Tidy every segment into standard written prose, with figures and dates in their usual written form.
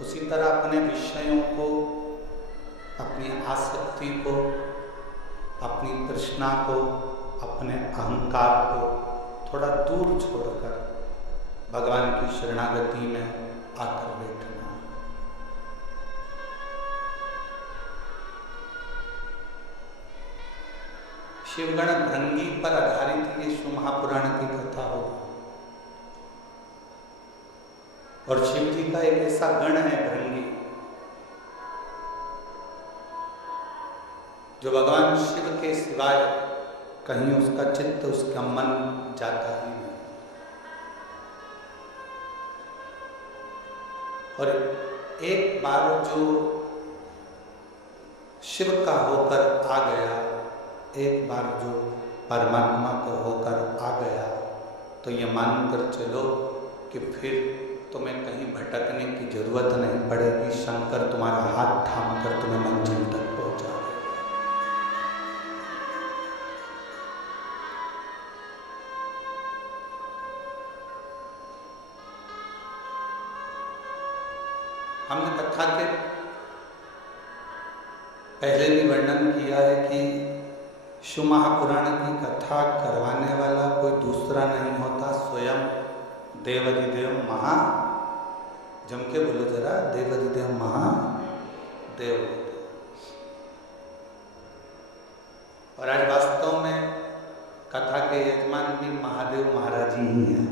उसी तरह अपने विषयों को, अपनी आसक्ति को, अपनी तृष्णा को, अपने अहंकार को थोड़ा दूर छोड़कर भगवान की शरणागति में आकर बैठना। शिवगण भृंगी पर आधारित ये शिव महापुराण की कथा हो, और शिव जी का एक ऐसा गण है भृंगी, जो भगवान शिव के सिवाय कहीं उसका चित्त, उसका मन जाता ही नहीं। और एक बार जो शिव का होकर आ गया, एक बार जो परमात्मा का होकर आ गया, तो ये मानकर चलो कि फिर तुम्हें कहीं भटकने की जरूरत नहीं पड़ेगी। शंकर तुम्हारा हाथ थाम कर तुम्हें मंजिल तक पहुंचा देगा। हमने कथा के पहले भी वर्णन किया है कि शिव महापुराण की कथा करवाने वाला कोई दूसरा नहीं होता, स्वयं देवाधिदेव महा, जम के बोलो जरा, देवाधिदेव महादेव। और आज वास्तव में कथा के यजमान भी महादेव महाराज ही हैं।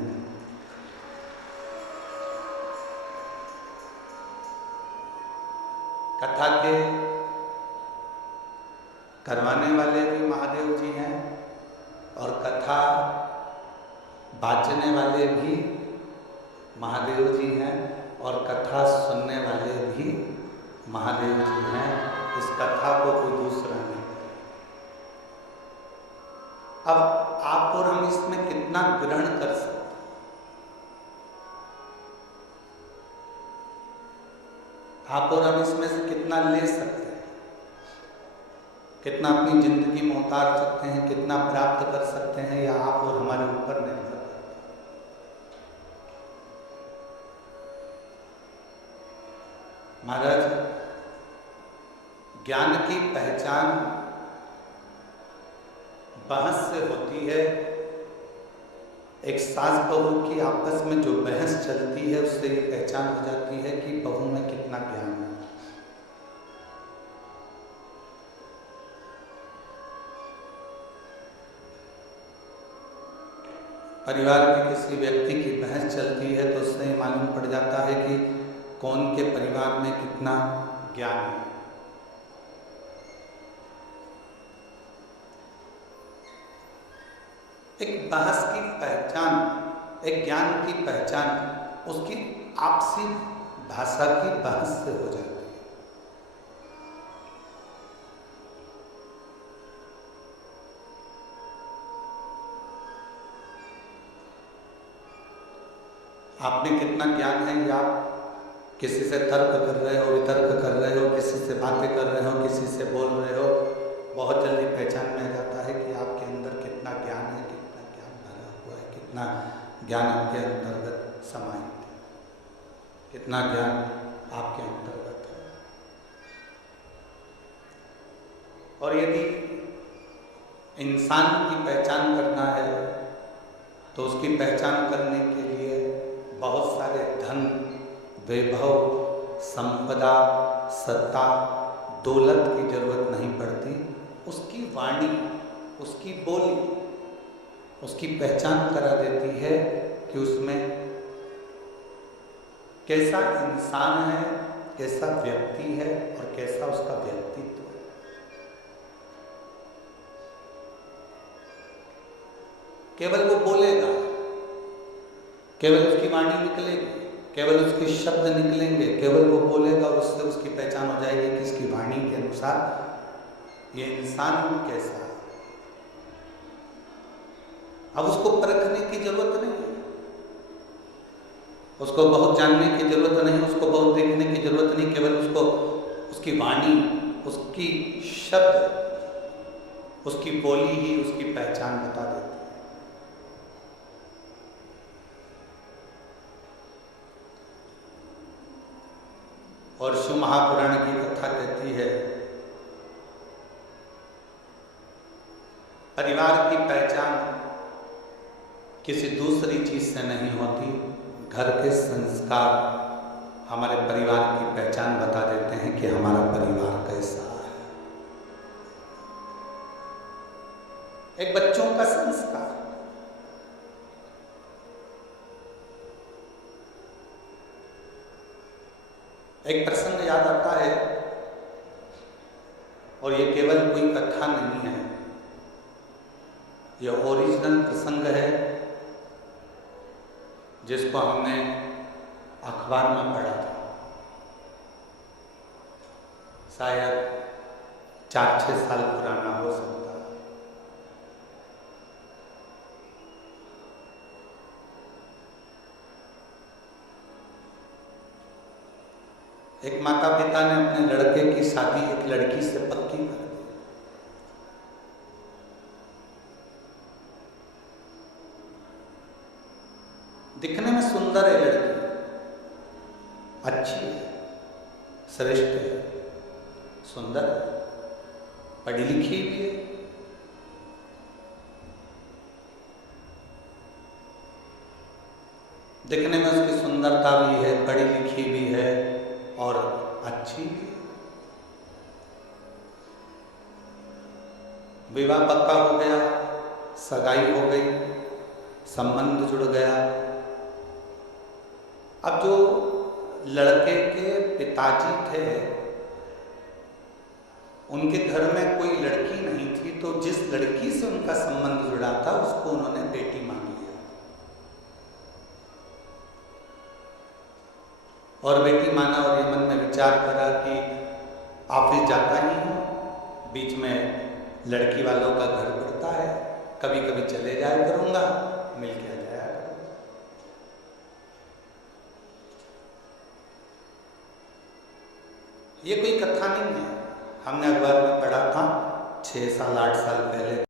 कथा के करवाने वाले भी महादेव जी हैं, और कथा बाचने वाले भी महादेव जी हैं, और कथा सुनने वाले भी महादेव जी हैं। इस कथा को कोई दूसरा नहीं। अब आप और हम इसमें कितना ग्रहण कर सकते, आप और हम इसमें से कितना ले सकते हैं, कितना अपनी जिंदगी में उतार सकते हैं, कितना प्राप्त कर सकते हैं, या आप और हमारे ऊपर निर्भर करता है। महाराज, ज्ञान की पहचान बहस से होती है। एक सास बहू की आपस में जो बहस चलती है, उससे ये पहचान हो जाती है कि बहू में कितना ज्ञान है। परिवार के किसी व्यक्ति की बहस चलती है तो उससे मालूम पड़ जाता है कि कौन के परिवार में कितना ज्ञान है। एक बहस की पहचान, एक ज्ञान की पहचान उसकी आपसी भाषा की बहस से हो जाती है। आपने कितना ज्ञान है, या आप किसी से तर्क कर रहे हो, वितर्क कर रहे हो, किसी से बातें कर रहे हो, किसी से बोल रहे हो, बहुत जल्दी पहचान में आ जाता है कि आपके अंदर कितना ज्ञान है, कितना ज्ञान भरा हुआ है, कितना ज्ञान आपके अंतर्गत समाहित है, कितना ज्ञान आपके अंतर्गत है। और यदि इंसान की पहचान करना है तो उसकी पहचान करने के लिए बहुत सारे धन, वैभव, संपदा, सत्ता, दौलत की जरूरत नहीं पड़ती। उसकी वाणी, उसकी बोली उसकी पहचान करा देती है कि उसमें कैसा इंसान है, कैसा व्यक्ति है और कैसा उसका व्यक्तित्व है। केवल वो बोलेगा, केवल उसकी वाणी निकलेगी, केवल उसके शब्द निकलेंगे, केवल वो बोलेगा और उससे उसकी पहचान हो जाएगी कि इसकी वाणी के अनुसार ये इंसान कैसा है। अब उसको परखने की जरूरत नहीं है, उसको बहुत जानने की जरूरत नहीं, उसको बहुत देखने की जरूरत नहीं, केवल उसको उसकी वाणी, उसकी शब्द, उसकी बोली ही उसकी पहचान बता देती है। और शिव महापुराण की कथा कहती है, परिवार की पहचान किसी दूसरी चीज से नहीं होती, घर के संस्कार हमारे परिवार की पहचान बता देते हैं कि हमारा परिवार कैसा है। एक बच्चों का संस्कार, एक प्रसंग याद आता है, और ये केवल कोई कथा नहीं है, यह ओरिजिनल प्रसंग है जिसको हमने अखबार में पढ़ा था, शायद 4-6 साल पुराना हो सकता है। एक माता पिता ने अपने लड़के की शादी एक लड़की से पक्की कर दी। दिखने में सुंदर है लड़की, अच्छी है, श्रेष्ठ है, सुंदर है, पढ़ी लिखी भी है। दिखने में उसकी सुंदरता भी है, पढ़ी लिखी भी है और अच्छी भी है। विवाह पक्का हो गया, सगाई हो गई, संबंध जुड़ गया। अब जो लड़के के पिताजी थे, उनके घर में कोई लड़की नहीं थी, तो जिस लड़की से उनका संबंध जुड़ा था उसको उन्होंने बेटी मान लिया। और बेटी माना और ये मन में विचार करा कि ऑफिस जाता ही हूँ, बीच में लड़की वालों का घर पड़ता है, कभी कभी चले जाया करूँगा, मिल के आ जाया करूँगा। ये कोई कथा नहीं है, हमने अखबार में पढ़ा था 6 साल 8 साल पहले।